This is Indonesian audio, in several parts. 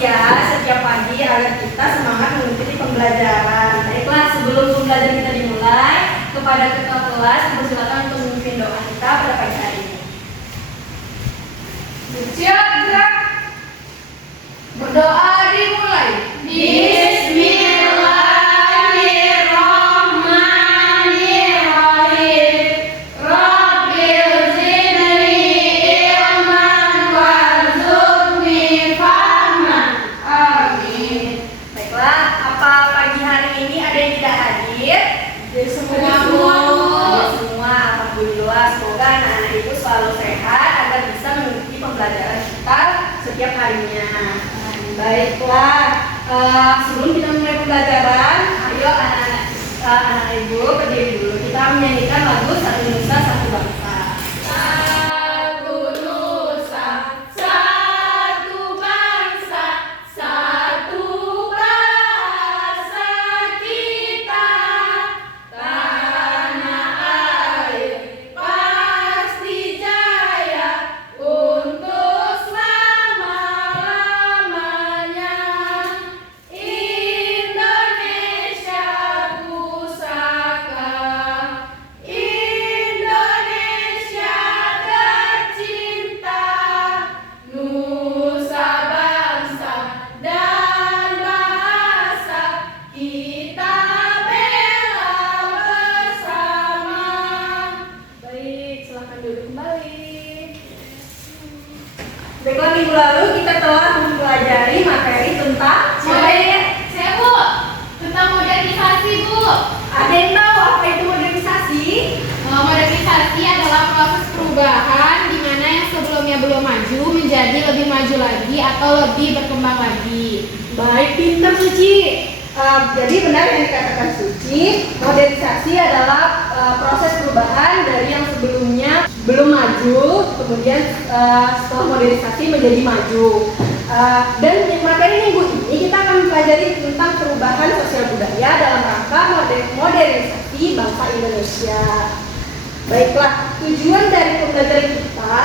ya setiap pagi agar kita semangat mengikuti pembelajaran. Baiklah, sebelum pembelajaran kita dimulai, kepada ketua kelas dipersilakan untuk memimpin doa kita pada pagi hari ini. Siap, gerak. Berdoa dimulai. Bismillahirrahmanirrahim. Rabbil zidni ilman warzuqni fahman. Amin. Baiklah, apa pagi hari ini ada yang tidak hadir? Jadi semua. Alhamdulillah, semoga anak-anak ibu selalu sehat agar bisa mengikuti pembelajaran kita setiap harinya. Baiklah, sebelum kita mulai pembelajaran, ayo anak-anak ibu berdiri dulu. Kita menyanyikan lagu Satu Nusa Satu Bangsa. Satu nusa, satu bangsa, satu bahasa kita. Tanah air pasti jaya untuk selama-lamanya. Indonesia pusaka, Indonesia tercinta, nusa bangsa dan bahasa kita bela bersama. Baik, silahkan duduk kembali. Baiklah, minggu lalu kita telah mempelajari materi tentang Saya Bu, tentang modernisasi Bu. Ada yang tahu apa itu modernisasi? Modernisasi adalah proses perubahan di mana yang sebelumnya belum maju menjadi lebih maju lagi atau lebih berkembang lagi. Baik, pintar Suci. Jadi benar yang dikatakan Suci, modernisasi adalah proses perubahan dari yang sebelumnya belum maju, kemudian setelah modernisasi menjadi maju. Dan materi minggu ini kita akan mempelajari tentang perubahan sosial budaya dalam rangka modernisasi bangsa Indonesia. Baiklah, tujuan dari pembelajaran kita,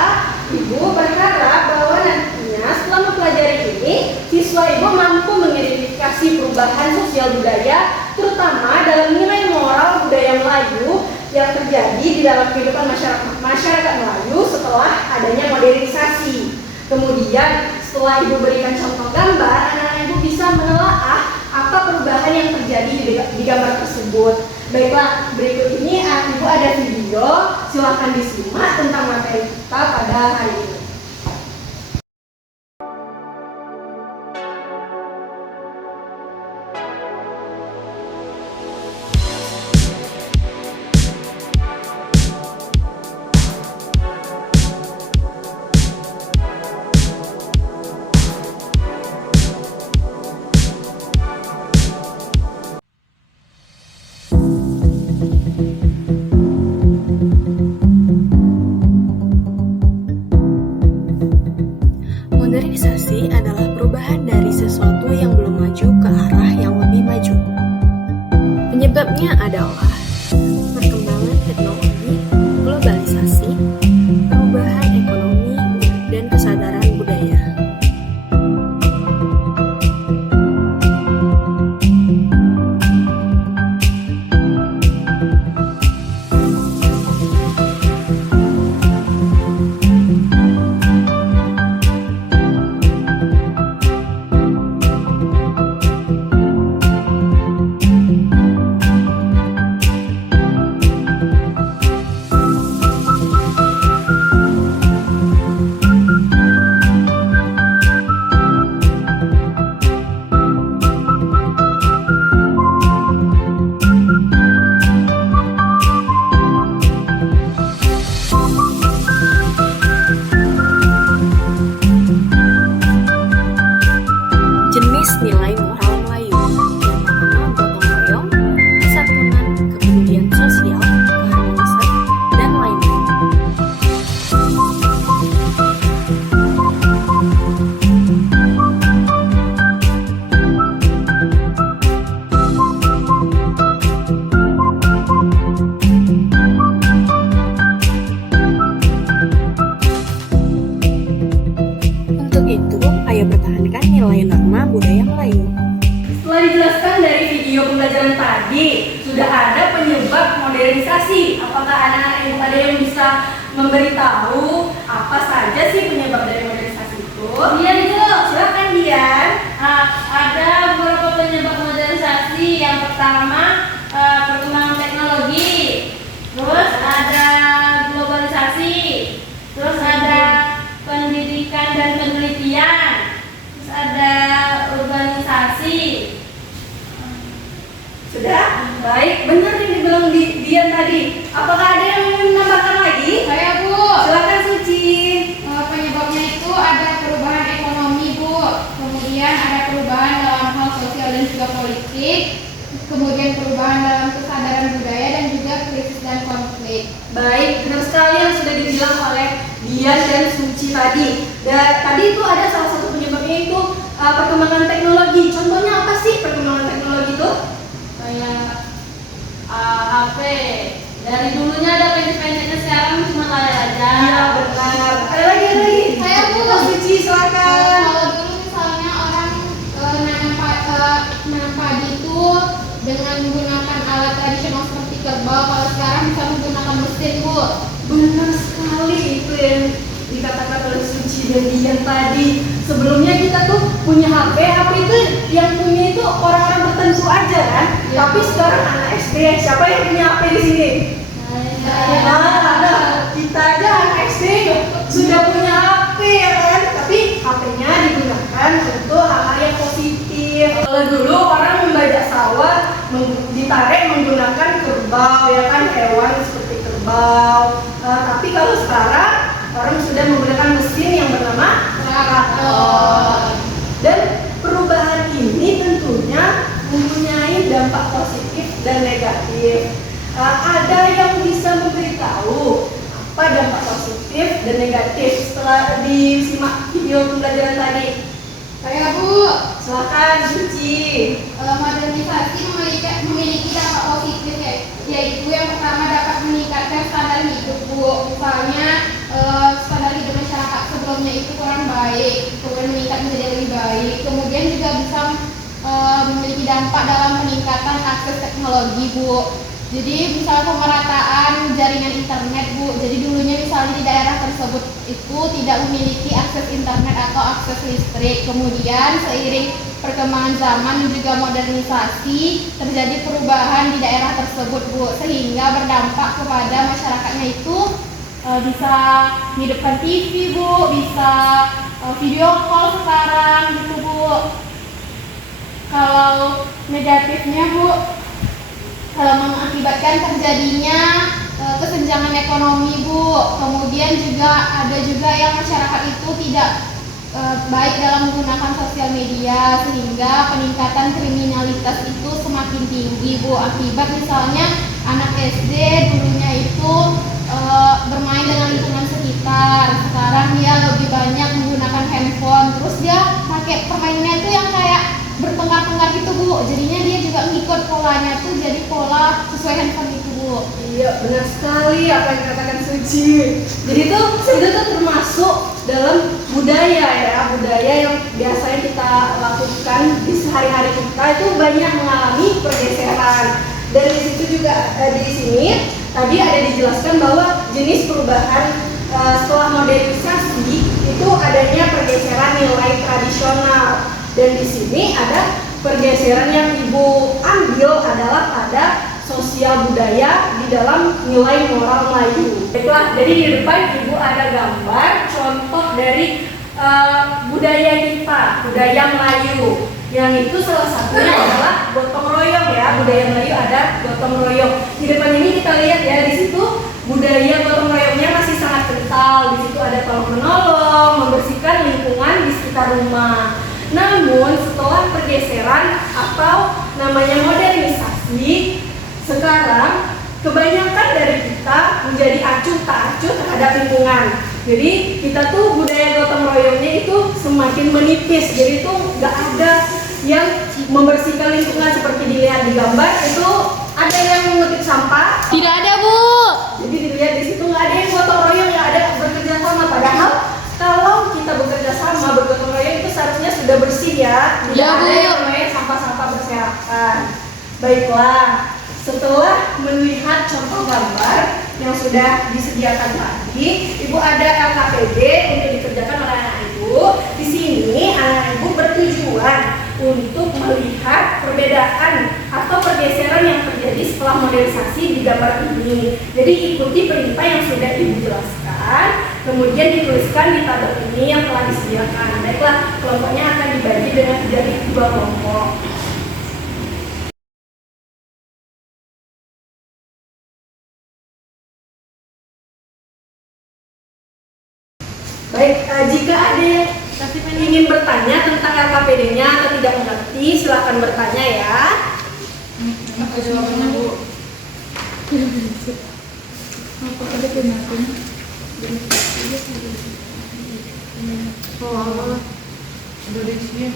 Ibu berharap bahwa nantinya setelah mempelajari ini, siswa Ibu mampu mengidentifikasi perubahan sosial budaya, terutama dalam nilai moral budaya Melayu yang terjadi di dalam kehidupan masyarakat Melayu setelah adanya modernisasi. Kemudian setelah Ibu berikan contoh gambar, anak-anak Ibu bisa menelaah apa perubahan yang terjadi di gambar tersebut. Baiklah, berikut ini Ibu ada video, silahkan disimak tentang materi kita pada hari ini. Modernisasi adalah perubahan dari sesuatu yang belum maju ke arah yang lebih maju. Penyebabnya adalah perkembangan teknologi, globalisasi, perubahan ekonomi, dan kesadaran budaya. Jenis nilai moral Melayu yang pertama gotong royong, kesatuan, kepedulian sosial, keharmonisan, dan lain-lain. Untuk itu, ayo pertahankan nilai norma budaya Melayu. Setelah dijelaskan dari video pembelajaran tadi, sudah ada penyebab modernisasi. Apakah anak-anak ibu ada yang bisa memberitahu apa saja sih penyebab dari modernisasi itu? Dian itu Silakan Dian. ada beberapa penyebab modernisasi. Yang pertama perkembangan teknologi, terus ada globalisasi, terus ada pendidikan dan penelitian, terus ada urbanisasi. Sudah? Baik, benar yang dibilang Dian tadi. Apakah ada yang ingin menambahkan lagi? Saya Bu, Silakan Suci. penyebabnya itu ada perubahan ekonomi Bu, kemudian ada perubahan dalam hal sosial dan juga politik, kemudian perubahan dalam kesadaran budaya dan juga krisis dan konflik. Baik, benar sekali yang sudah dibilang oleh Dian dan Suci tadi. Dan tadi itu ada salah satu penyebabnya itu perkembangan teknologi. Contohnya apa sih perkembangan teknologi itu? Kayak HP, dari dulunya ada pendek-pendeknya, sekarang cuma layar aja. Iya benar. Ada lagi. Saya Bu, Suci silakan. kalau dulu misalnya orang nanam padi itu dengan menggunakan alat tradisional seperti kerbau, kalau sekarang bisa menggunakan mesin Bu. Benar sekali itu yang dikatakan oleh Suci dan Dian tadi. Sebelumnya kita tuh punya HP itu yang punya itu orang-orang tertentu aja kan. Ya. Tapi sekarang anak SD, siapa yang punya HP di sini? Ada. Kita aja anak SD sudah punya HP ya kan. Tapi HP-nya digunakan untuk hal-hal yang positif. Kalau dulu orang membajak sawah ditarik menggunakan kerbau ya kan, hewan seperti kerbau. Tapi kalau sekarang orang sudah menggunakan mesin yang bernama traktor. Dan perubahan ini tentunya mempunyai dampak positif dan negatif. Ada yang bisa memberitahu apa dampak positif dan negatif setelah disimak video pembelajaran tadi? Saya Bu, Silakan Suci. modernisasi memiliki dampak positif yaitu yang pertama dapat meningkatkan standar hidup Bu. Misalnya standar hidup masyarakat sebelumnya itu kurang baik, kemudian meningkat menjadi lebih baik. Kemudian juga bisa memiliki dampak dalam peningkatan akses teknologi Bu. Jadi misalnya pemerataan jaringan internet Bu. Jadi dulunya misalnya di daerah tersebut itu tidak memiliki akses internet atau akses listrik. Kemudian seiring perkembangan zaman dan juga modernisasi terjadi perubahan di daerah tersebut Bu, sehingga berdampak kepada masyarakatnya itu bisa hidupkan TV Bu, bisa video call sekarang gitu Bu. Kalau negatifnya Bu, mengakibatkan terjadinya kesenjangan ekonomi Bu. Kemudian ada juga yang masyarakat itu tidak baik dalam menggunakan sosial media, sehingga peningkatan kriminalitas itu semakin tinggi Bu. Akibat misalnya anak SD dulunya itu bermain dengan lingkungan sekitar, sekarang dia lebih banyak menggunakan handphone, terus dia pakai permainannya itu yang kayak bertengkar-tengkar gitu Bu, jadinya dia juga ngikut polanya tuh jadi pola sesuai handphone itu Bu. Iya benar sekali apa yang dikatakan Suci. Jadi itu tuh termasuk dalam budaya ya, budaya yang biasanya kita lakukan di sehari-hari kita itu banyak mengalami pergeseran. Dan di situ juga di sini tadi ada dijelaskan bahwa jenis perubahan setelah modernisasi itu adanya pergeseran nilai tradisional. Dan di sini ada pergeseran yang Ibu ambil adalah pada sosial budaya di dalam nilai moral Melayu. Baiklah, jadi di depan Ibu ada gambar contoh dari budaya kita, budaya Melayu. Yang itu salah satunya adalah gotong royong ya, budaya Melayu ada gotong royong. Di depan ini kita lihat ya, di situ budaya gotong royongnya masih sangat kental. Di situ ada tolong menolong, membersihkan lingkungan di sekitar rumah. Namun setelah pergeseran atau namanya modernisasi, sekarang kebanyakan dari kita menjadi acuh tak acuh terhadap lingkungan. Jadi kita tuh budaya gotong royongnya itu semakin menipis. Jadi itu nggak ada yang membersihkan lingkungan seperti dilihat di gambar itu. Ada yang mengetik sampah? Tidak ada Bu. Jadi dilihat di situ nggak ada yang gotong royong, nggak ada bekerja sama. Padahal kalau kita kita bekerja sama, bergotong royong itu seharusnya sudah bersih ya. Tidak Ya, Bu. ada yang namanya sampah-sampah berserakan. Baiklah, setelah melihat contoh gambar yang sudah disediakan tadi, Ibu ada LKPD untuk dikerjakan oleh anak Ibu. Di sini anak Ibu bertujuan untuk melihat perbedaan atau pergeseran yang terjadi setelah modernisasi di gambar ini. Jadi ikuti perintah yang sudah Ibu jelaskan, kemudian dituliskan di tabel ini yang telah disediakan. Baiklah, kelompoknya akan dibagi dengan jadi 2 kelompok. Baik, jika ada yang ingin bertanya tentang LKPD-nya atau tidak mengerti, silakan bertanya ya. Apa jawabannya, Bu? Apa ada penasaran? Oh, udah di sini.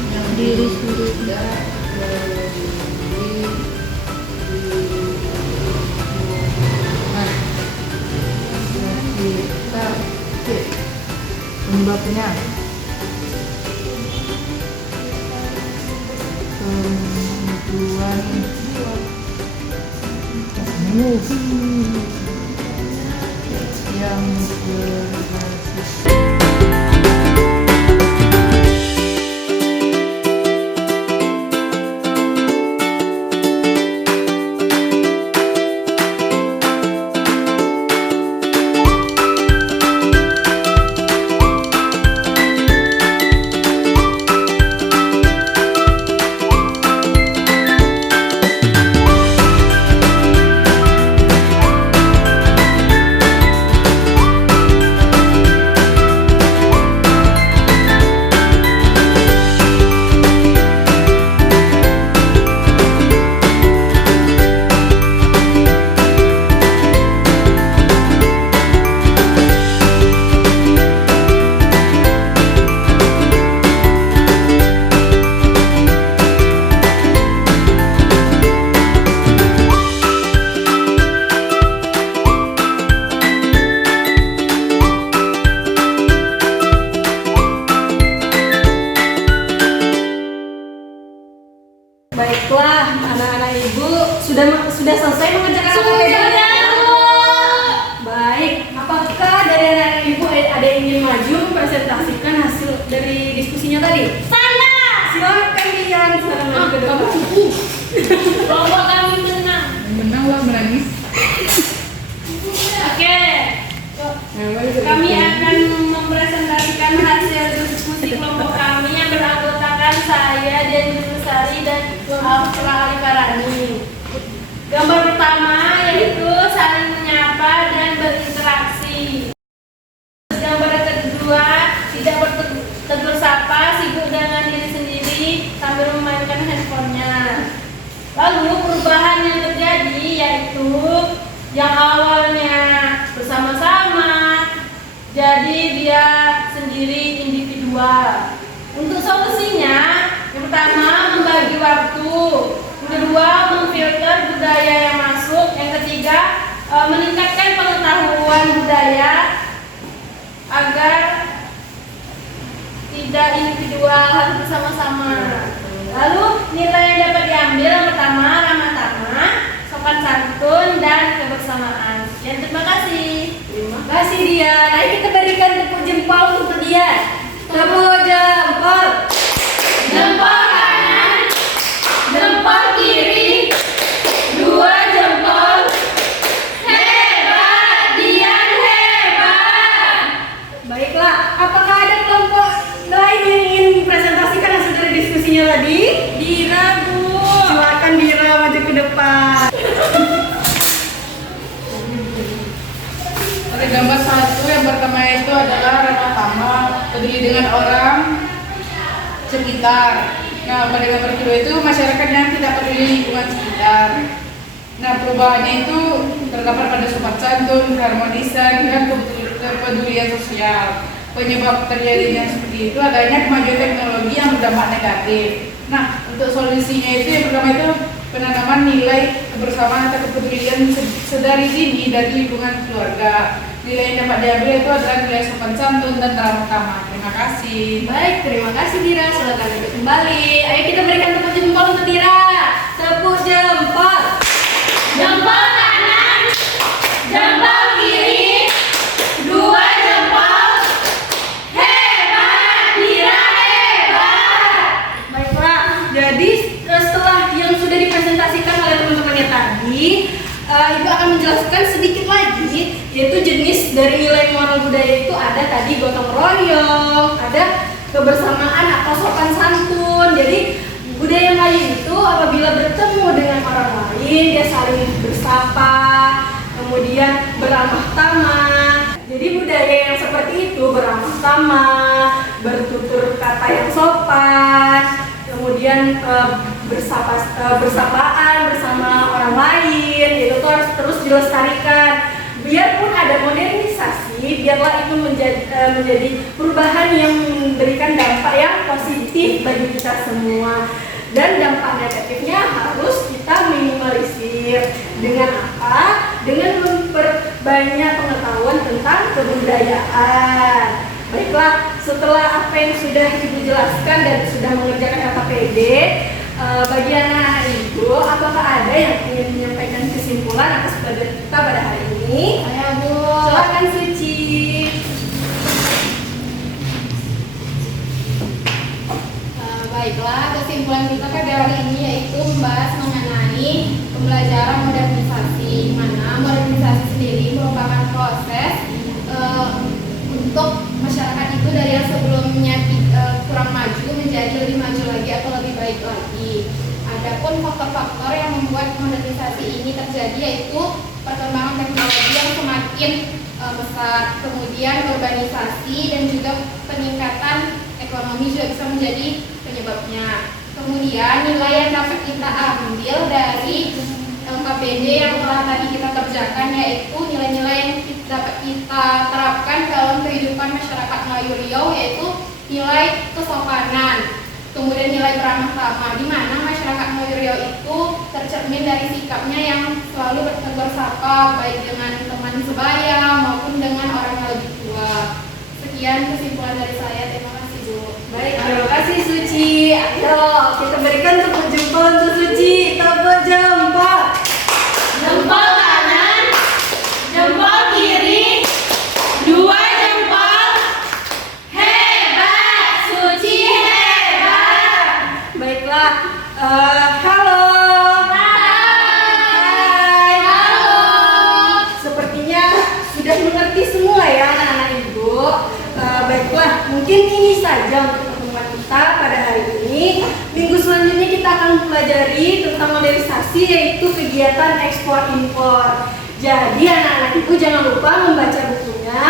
Dengan diri sendiri. Penyebabnya kemajuan yang berbasis Baiklah, anak-anak Ibu sudah selesai mengerjakan LKPD-nya? Baik, apakah dari anak-anak Ibu ada yang ingin maju mempresentasikan hasil dari diskusinya tadi? Sana! Silakan Dian, sekarang maju ke depan. Kelompok kami menang. Menang lah menangis. Oke. Kami akan mempresentasikan hasil diskusi kelompok kami yang beranggotakan saya, Dian Sari dan Afra Alifarani. Gambar pertama yaitu saling menyapa dan berinteraksi. Gambar kedua tidak bertegur sapa, sibuk dengan diri sendiri sambil memainkan handphonenya. Lalu perubahan yang terjadi yaitu yang awalnya bersama-sama jadi dia sendiri individual. Untuk solusinya, yang pertama membagi waktu, yang kedua memfilter budaya yang masuk, yang ketiga meningkatkan pengetahuan budaya agar tidak individual, harus bersama-sama. Lalu nilai yang dapat diambil yang pertama ramah tamah, sopan santun dan kebersamaan. Dan terima kasih. Terima kasih Dian. Ayo kita berikan tepuk jempol untuk Dian. Tepuk jempol. Jempol kanan, jempol kiri, 2 jempol. Hebat, Dian hebat. Baiklah, apakah ada kelompok lain yang ingin presentasikan hasil dari diskusinya tadi? Dira, Bu. Silakan Dira maju ke depan. gambar 1 yang pertama itu adalah ramah tamah, peduli dengan orang sekitar. Nah, pada gambar kedua itu masyarakat yang tidak peduli lingkungan sekitar. Nah, perubahannya itu terdapat pada sopan santun, keharmonisan, dan kepedulian sosial. Penyebab terjadinya seperti itu adanya kemajuan teknologi yang berdampak negatif. Nah, untuk solusinya itu yang pertama itu penanaman nilai kebersamaan atau kepedulian sedari dini dari lingkungan keluarga. Nilai yang dapat diambil itu adalah nilai sopan santun dan ramah tamah. Terima kasih. Baik, terima kasih Dira. Silakan duduk kembali. Ayo kita berikan tepuk jempol untuk Dira. Tepuk jempol. Jempol kanan, jempol kiri, 2 jempol. Hebat, Dira hebat. Baiklah, jadi setelah yang sudah dipresentasikan oleh teman-temannya tadi, Ibu akan menjelaskan sedikit lagi, yaitu jenis dari nilai moral budaya itu ada tadi gotong royong, ada kebersamaan atau sopan santun. Jadi budaya Melayu itu apabila bertemu dengan orang lain, dia saling bersapa, kemudian beramah tamah. Jadi budaya yang seperti itu beramah tamah, bertutur kata yang sopan, kemudian bersapaan bersama orang lain, itu tuh harus terus dilestarikan. Biarpun ada modernisasi, biarlah itu menjadi perubahan yang memberikan dampak yang positif bagi kita semua. Dan dampak negatifnya harus kita minimalisir. Dengan apa? Dengan memperbanyak pengetahuan tentang kebudayaan. Baiklah, setelah apa yang sudah Ibu jelaskan dan sudah mengerjakan KKPD, bagi anak-anak Ibu, apakah ada yang ingin menyampaikan kesimpulan atas pelajaran kita pada hari ini? Ayo Bu. Silakan Suci. Baiklah, kesimpulan kita pada hari ini yaitu membahas mengenai pembelajaran modernisasi, di mana modernisasi sendiri merupakan proses untuk masyarakat itu dari yang sebelumnya kurang maju menjadi lebih maju lagi atau lebih baik lagi. Adapun faktor-faktor yang membuat modernisasi ini terjadi yaitu perkembangan teknologi yang semakin besar, kemudian urbanisasi dan juga peningkatan ekonomi juga bisa menjadi penyebabnya. Kemudian nilai yang dapat kita ambil dari LKPD yang telah tadi kita kerjakan yaitu nilai-nilai yang dapat kita terapkan dalam kehidupan masyarakat Melayu Riau, yaitu nilai kesopanan, kemudian nilai beramah tamah, di mana masyarakat Melayu Riau itu tercermin dari sikapnya yang selalu bertegur sapa baik dengan teman sebaya maupun dengan orang yang lebih tua. Sekian kesimpulan dari saya. Terima kasih Bu. Baik, terima kasih Suci. Ayo kita berikan tepuk jempol untuk Suci. Tepuk jempol. Jempol kanan, jempol kiri, 2 jempol. Hebat, Suci hebat. Baiklah, halo. Hai. Halo. Sepertinya sudah mengerti semua ya anak-anak Ibu. Baiklah, mungkin ini saja untuk pertemuan kita pada hari ini. Minggu selanjutnya kita akan mempelajari tentang modernisasi, yaitu kegiatan ekspor impor. Jadi anak-anak Ibu jangan lupa membaca bukunya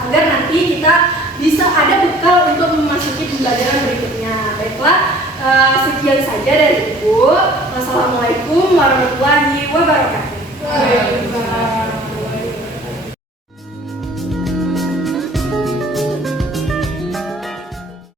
agar nanti kita bisa ada bekal untuk memasuki pembelajaran berikutnya. Baiklah, sekian saja dari Ibu. Wassalamualaikum warahmatullahi wabarakatuh.